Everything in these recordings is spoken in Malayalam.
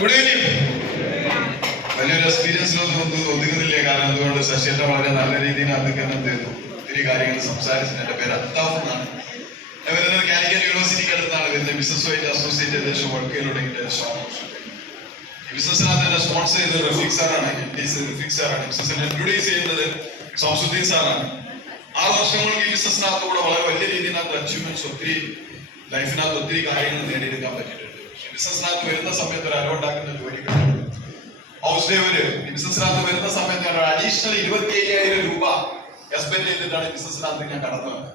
Good evening. വലിയൊരു എക്സ്പീരിയൻസിലൊന്നും ഒതുങ്ങുന്നില്ല. കാരണം അതുകൊണ്ട് ശശിയുടെ വളരെ നല്ല രീതിയിൽ അതൊക്കെ ഒത്തിരി കാര്യങ്ങൾ സംസാരിച്ചിട്ട്. എൻ്റെ പേര് അത്താഫ് എന്നാണ്. ഞാൻ വരുന്നത് കാലിക്കറ്റ് യൂണിവേഴ്സിറ്റിക്ക് അടുത്താണ് വരുന്നത്. ബിസിനസ്സുമായിട്ട് അസോസിയേറ്റ് ചെയ്ത വർക്ക് ചെയ്ത് തുടങ്ങിയിട്ട് ഈ ബിസിനസ്സിനകത്ത് എന്നെ സ്പോൺസർ ചെയ്തത് റഫീഖ് സാറാണ്. റഫീഖ് സാറാണ് ബിസിനസ്സിനെ ഇൻട്രൊഡ്യൂസ് ചെയ്യുന്നത്. ഷംസുദ്ദീൻ സാറാണ്. 6 വർഷങ്ങൾക്ക് ഈ ബിസിനസ്സിനകത്ത് കൂടെ വളരെ വലിയ രീതിയിനകത്ത് അച്ചീവ്മെന്റ്സ് ഒത്തിരി ലൈഫിനകത്ത് ഒത്തിരി കാര്യങ്ങൾ നേടിയെടുക്കാൻ പറ്റിയിട്ടുണ്ട്. ബിസിനസ്സിനകത്ത് വരുന്ന സമയത്ത് ഒരു അലവുണ്ടാക്കുന്ന ജോലികൾ ഹൗസ് ഡ്രൈവര് ബിസിനസ്സിനകത്ത് വരുന്ന സമയത്ത് ഞാൻ അഡീഷണൽ 25,000 രൂപ എക്സ്പെൻഡ് ചെയ്തിട്ടാണ് ബിസിനസ്സിനകത്ത് ഞാൻ കടന്നു വന്നത്.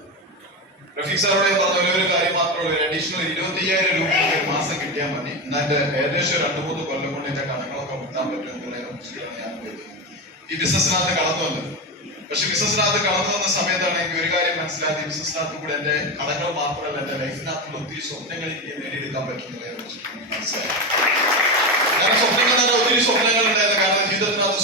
റഫീഖ് സാറോട് പറഞ്ഞ ഒരു കാര്യം മാത്രമേ ഉള്ളൂ. അഡീഷണൽ 25,000 രൂപ ഒരു മാസം കിട്ടിയാൽ മതി. എന്നാല് ഏകദേശം 2-3 കൊല്ലം കൊണ്ട് എന്റെ കണക്കുകളൊക്കെ മുട്ടാൻ പറ്റും എന്നുള്ളതിനെ കുറിച്ചിട്ടാണ് ഞാൻ ഈ ബിസിനസ്സിനകത്ത് കടന്നു വന്നത്. പക്ഷെ ബിസിനസ്സിനകത്ത് കടന്നു വന്ന സമയത്താണ് എനിക്ക് ഒരു കാര്യം മനസ്സിലാക്കി. ബിസിനസ്സിനകത്ത് കൂടെ എന്റെ കടകൾ മാത്രമല്ല എന്റെ ലൈഫിനകത്തുള്ള ഒത്തിരി സ്വപ്നങ്ങൾ എനിക്ക് നേടിയെടുക്കാൻ പറ്റുന്നതിനെ കുറിച്ച് മനസ്സിലായി. കാരണം സ്വപ്നങ്ങൾ തന്നെ ഒത്തിരി സ്വപ്നങ്ങൾ ഉണ്ടായിരുന്നു. കാരണം ജീവിതത്തിനകത്ത്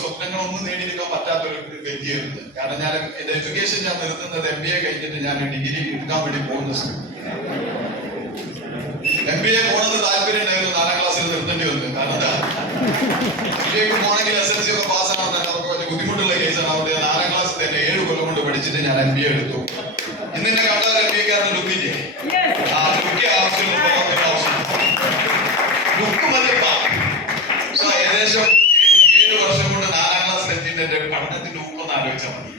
സ്വപ്നങ്ങളൊന്നും നേടിയെടുക്കാൻ പറ്റാത്തൊരു വ്യക്തിയായിരുന്നു. കാരണം ഞാൻ എന്റെ എഡ്യൂക്കേഷൻ ഞാൻ നിർത്തുന്നത് MBA കഴിഞ്ഞിട്ട് ഞാൻ ഡിഗ്രി എടുക്കാൻ വേണ്ടി പോകുന്ന MBA പോകണമെന്ന് താല്പര്യം ഉണ്ടായിരുന്നു. 4ാം ക്ലാസ്സിൽ നിർത്തേണ്ടി വന്നു. കാരണം MBA പോകണമെങ്കിൽ SSLC ഒക്കെ പാസ്സാണ്. വലിയ ബുദ്ധിമുട്ടുള്ള കേസാണ്. അതുകൊണ്ട് 4ാം ക്ലാസ്സിൽ തന്നെ 7 കൊല്ലം കൊണ്ട് പഠിച്ചിട്ട് ഞാൻ MBA എടുത്തു. ഇന്ന് എന്നെ കണ്ടാൽ MBA-ക്കാരന് ലുക്കില്ലേ? ലുക്ക് ആവശ്യമില്ല, ലുക്ക് മതിയപ്പാ. ഏകദേശം 7 വർഷം കൊണ്ട് 4ാം ക്ലാസ്സിൽ എത്തിയിട്ട് എന്റെ പഠനത്തിന്റെ മുമ്പൊന്ന് ആലോചിച്ചാൽ മതി.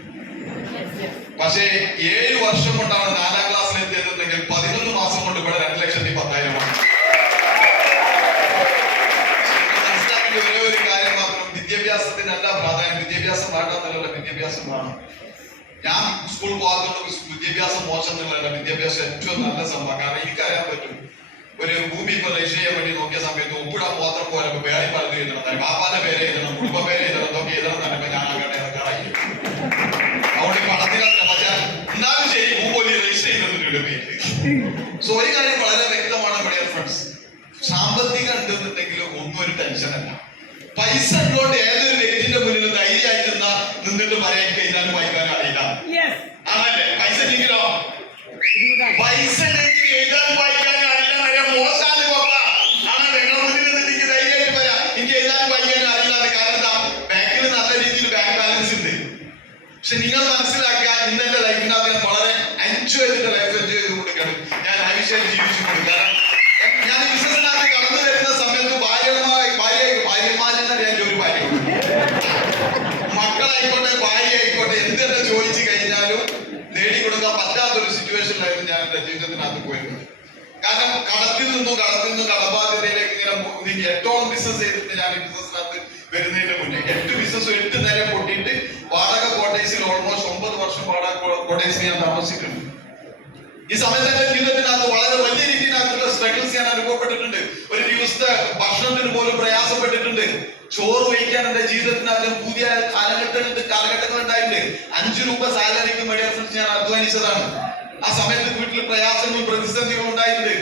പക്ഷേ 7 വർഷം കൊണ്ടാണ് 4ാം ക്ലാസ്സിൽ എത്തിയതെങ്കിൽ 11 മാസം കൊണ്ട് ഇവിടെ 2,10,000 മനസ്സിലാക്കിയ ഒരേ ഒരു കാര്യം മാത്രം, വിദ്യാഭ്യാസത്തിനല്ല പ്രാധാന്യം. വിദ്യാഭ്യാസം വേണ്ടെന്നല്ല, വിദ്യാഭ്യാസം വേണം. ഞാൻ സ്കൂൾ പോകാത്തതുകൊണ്ട് വിദ്യാഭ്യാസം മോശം എന്നുള്ളതല്ല, വിദ്യാഭ്യാസം ഏറ്റവും നല്ല സംഭവം. കാരണം എനിക്കറിയാൻ പറ്റും, ഒരു ഭൂമി ഇപ്പൊ രജിസ്റ്റർ ചെയ്യാൻ വേണ്ടി നോക്കിയ സമയത്ത് ഒപ്പിടാൻ മാത്രം പോലെ വേറെ പലത് എഴുതണം, ബാപ്പാന്റെ പേര് എഴുതണം, കുടുംബ പേര് എഴുതണം, ഇതൊക്കെ എഴുതണം തന്നെ ഞാൻ ഇറക്കാറായി. അതുകൊണ്ട് പണത്തിനൊക്കെ പക്ഷേ എന്നാലും ശരി ഭൂമി രജിസ്റ്റർ ചെയ്തിട്ടുണ്ട് പേര്. സോ ഒരു കാര്യം വളരെ വ്യക്തമാണ് ഇവിടെ ഫ്രണ്ട്സ്, സാമ്പത്തികം ഉണ്ടെന്നുണ്ടെങ്കിലും ഒന്നും ഒരു ടെൻഷനല്ല. പൈസ ഉള്ളതുകൊണ്ട് ഏതൊരു വ്യക്തിന്റെ മുന്നിൽ ധൈര്യമായിട്ട് നിന്നിട്ട് പറയാൻ എഴുതാനും വായിക്കാനും അറിയില്ല. ആണല്ലേ? പൈസ ഇല്ലെങ്കിലോ? പൈസ ഉണ്ടെങ്കിൽ എഴുതാനും വായിക്കാനും അറിയില്ല എന്നറിയാം. മോശമാണ് പപ്പ. ആണ് നിങ്ങളുടെ മുന്നിൽ നിന്നിട്ട് എനിക്ക് ധൈര്യമായിട്ട് പറയാം എനിക്ക് എഴുതാനും വായിക്കാനും അറിയില്ലാതെ. കാരണം എന്താ? ബാങ്കിൽ നല്ല രീതിയിൽ ബാങ്ക് ബാലൻസ് ഉണ്ട്. പക്ഷെ നിങ്ങൾ മനസ്സിലാക്കുക, ഇന്ന് എന്റെ ലൈഫിനകത്ത് ഞാൻ വളരെ എൻജോയ് ചെയ്തിട്ട് ലൈഫ് എൻജോയ് ചെയ്ത് കൊടുക്കണം. ഞാൻ ആവശ്യം ജീവിച്ചു കൊടുക്കും. കാരണം ഞാൻ ബിസിനസ്സിനകത്ത് കടന്നു വരുന്ന സമയത്ത് ഭാര്യമാരെന്നറിയാൻ ഒരു ഭാര്യ, മക്കളായിക്കോട്ടെ ഭാര്യയായിക്കോട്ടെ എന്ത് തന്നെ ചോദിച്ചു കഴിഞ്ഞാലും നേടിക്കൊടുക്കാൻ പറ്റാത്തൊരു സിറ്റുവേഷനിലായിരുന്നു ഞാൻ എന്റെ ജീവിതത്തിനകത്ത് പോയിരുന്നത്. കാരണം കടത്തിൽ നിന്നും കടബാധ്യതയിലേക്ക് ഇങ്ങനെ 8ഓളം ബിസിനസ് ചെയ്തിട്ട് ഞാൻ ഈ ബിസിനസ്സിനകത്ത് വരുന്നതിന്റെ മുന്നേ 8 ബിസിനസ് 8 നേരം പൊട്ടിയിട്ട് വാടക കോട്ടേഴ്സിൽ ഓൾമോസ്റ്റ് 9 വർഷം വാടക കോട്ടേഴ്സിൽ ഞാൻ താമസിച്ചിട്ടുണ്ട്. ഈ സമയത്ത് എന്റെ ജീവിതത്തിനകത്ത് വളരെ വലിയ രീതിയിനകത്തുള്ള സ്ട്രഗിൾസ് ഞാൻ അനുഭവപ്പെട്ടിട്ടുണ്ട്. ഒരു ദിവസത്തെ ഭക്ഷണത്തിന് പോലും പ്രയാസപ്പെട്ടിട്ടുണ്ട്. ചോറ് വഹിക്കാൻ എന്റെ ജീവിതത്തിനകത്ത് പുതിയ കാലഘട്ടങ്ങൾ ഉണ്ടായിട്ടുണ്ട്. 5 രൂപ സാലറിക്ക് വേണ്ടി ഞാൻ അധ്വാനിച്ചതാണ്. ആ സമയത്ത് വീട്ടിൽ പ്രയാസങ്ങളും പ്രതിസന്ധികളും ഉണ്ടായിട്ടുണ്ട്.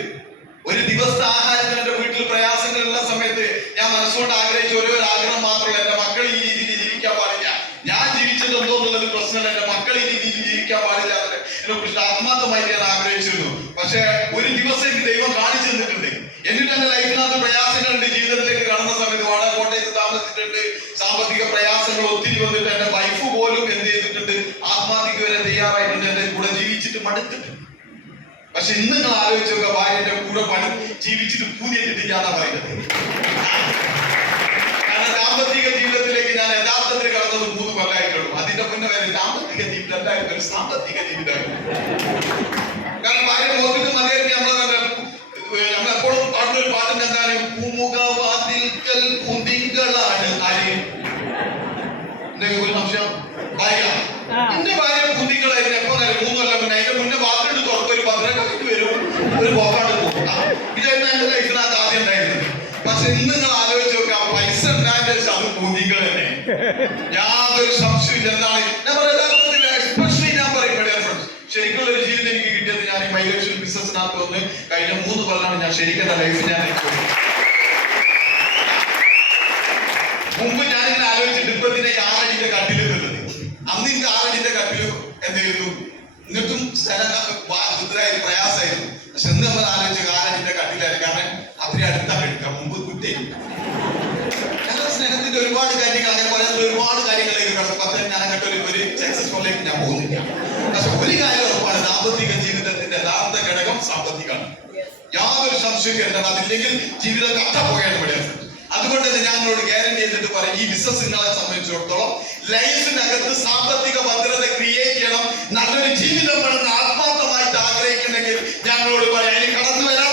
ഒരു ദിവസത്തെ ആഹാരത്തിന് എന്റെ വീട്ടിൽ പ്രയാസങ്ങളുള്ള സമയത്ത് ഞാൻ മനസ്സുകൊണ്ട് ആഗ്രഹിച്ച ഒരു ആഗ്രഹം മാത്രമല്ല, എന്റെ മക്കൾ ഈ രീതിയിൽ ജീവിക്കാൻ പാടില്ല. ഞാൻ ജീവിച്ചത് എന്തോ എന്നുള്ളത് പ്രശ്നമല്ല, എന്റെ മക്കൾ ഈ രീതിയിൽ ജീവിക്കാൻ പാടില്ല എന്നെ കുറിച്ച് ആത്മാർത്ഥമായിട്ട് ഞാൻ ആഗ്രഹിച്ചിരുന്നു. പക്ഷെ ഒരു ദിവസം എനിക്ക് ദൈവം കാണിച്ചു തന്നിട്ടുണ്ട്. എന്നിട്ട് എന്റെ ലൈഫിനകത്ത് പ്രയാസങ്ങളുണ്ട്. ജീവിതത്തിലേക്ക് കടന്ന സമയത്ത് വാടക കോട്ടയത്ത് താമസിച്ചിട്ടുണ്ട്. സാമ്പത്തിക പ്രയാസങ്ങൾ ഒത്തിരി വന്നിട്ട് എന്റെ വൈഫ് പോലും എന്ത് ചെയ്തിട്ടുണ്ട്, ആത്മഹത്യക്ക് വരെ തയ്യാറായിട്ടുണ്ട്. എന്റെ കൂടെ ജീവിച്ചിട്ട് മടുത്തിട്ടുണ്ട്. പക്ഷെ ഇന്ന് നിങ്ങൾ ആലോചിച്ച് നോക്കുക, ഭാര്യന്റെ കൂടെ ജീവിച്ചിട്ട് പൂതിയിട്ടിട്ടാണ് പറയുന്നത്. കാരണം സാമ്പത്തിക ജീവിതത്തിലേക്ക് ഞാൻ യഥാർത്ഥത്തിൽ കടന്നത് 3 കൊല്ലമായിട്ടുള്ളൂ. അതിന്റെ മുന്നേ വരെ സാമ്പത്തിക ജീവിതമായിരുന്നു, ഒരു സാമ്പത്തിക ജീവിതമായിരുന്നു. കാരണം ഭാര്യ നോക്കിട്ട് മതിയായിരുന്നു. നമ്മളെപ്പോഴും പാടുന്ന ഒരു പാട്ടിന്റെ എന്താണ്, പൂമുഖവാതിൽക്കൽ പൂന്തിങ്കളാണ് ആര്? ഒരു സംശയം? ഭാര്യ. എന്റെ ഭാര്യ പൂന്തിങ്കളായിരുന്നു. എപ്പോ 3 കൊല്ലം മുന്നേ. അതിന്റെ മുന്നേ വാതിലിട്ട് തുറക്കും, ഒരു ഭദ്രകാലത്ത് വരും, ഒരു പോക്കാണ്ട് പോകും. ഇതായിരുന്നു എന്റെ ലൈഫിനകത്ത് ആദ്യം ഉണ്ടായിരുന്നത്. പക്ഷെ ഇന്ന് നിങ്ങൾ ആലോചിച്ച് നോക്കാം, പൈസ ഉണ്ടായ അത് പൂന്തിങ്കൾ തന്നെ, യാതൊരു സംശയമില്ല. എന്താണ് ഞാൻ പറയുന്നത്, എസ്പെഷ്യലി ഞാൻ പറയും ശരിക്കുള്ള ഒരു ജീവിതം എനിക്ക് കിട്ടിയത് ഞാൻ ഈ മൈഗ്രേഷൻ ബിസിനസ്സിനകത്ത് വന്ന് കഴിഞ്ഞ 3 കൊല്ലമാണ് ഞാൻ ശരിക്കും ലൈഫ് ഞാൻ മുമ്പ് ഞാനിങ്ങനെ ആലോചിച്ചിട്ട് ഇപ്പത്തിന്റെ 6 അടിന്റെ കട്ടില് വരുന്നത്. അന്ന് എനിക്ക് 6 അടിന്റെ കട്ടില് എന്ത് ചെയ്തു, എന്നിട്ടും സ്ഥലം പ്രയാസമായിരുന്നു. പക്ഷെ ഇന്ന് നമ്മൾ ആലോചിച്ച 6 അടിന്റെ കട്ടിലായിരുന്നു. കാരണം അത്രയും അടുത്താണ് എടുക്കാം, മുമ്പ് കുറ്റേ. ഞങ്ങളുടെ സ്നേഹത്തിന്റെ ഒരുപാട് കാര്യങ്ങൾ, അങ്ങനെ പറയാനുള്ള ഒരുപാട് കാര്യങ്ങളിലേക്ക് കടന്നു. പക്ഷേ ഞാൻ അങ്ങോട്ട് ഒരു സക്സസ്ഫുള്ളിലേക്ക് ഞാൻ പോകുന്നില്ല. പക്ഷെ ഒരു കാര്യം ഉറപ്പാണ്, ദാമ്പത്തിക ജീവിതത്തിന്റെ യഥാർത്ഥ ഘടകം സാമ്പത്തികമാണ്. യാതൊരു സംശയം. അതില്ലെങ്കിൽ ജീവിതം കട്ടപ്പോയാണ് ഇവിടെ. അതുകൊണ്ട് തന്നെ ഞങ്ങളോട് ഗ്യാരണ്ടി ചെയ്തിട്ട് പറയും, ഈ ബിസിനസ് നിങ്ങളെ സംബന്ധിച്ചിടത്തോളം ലൈഫിനകത്ത് സാമ്പത്തിക ഭദ്രത ക്രിയേറ്റ് ചെയ്യണം, നല്ലൊരു ജീവിതം വേണമെന്ന് ആത്മാർത്ഥമായിട്ട് ആഗ്രഹിക്കുന്നെങ്കിൽ ഞങ്ങളോട് പറയാം. ഇനി കടന്നു വരാൻ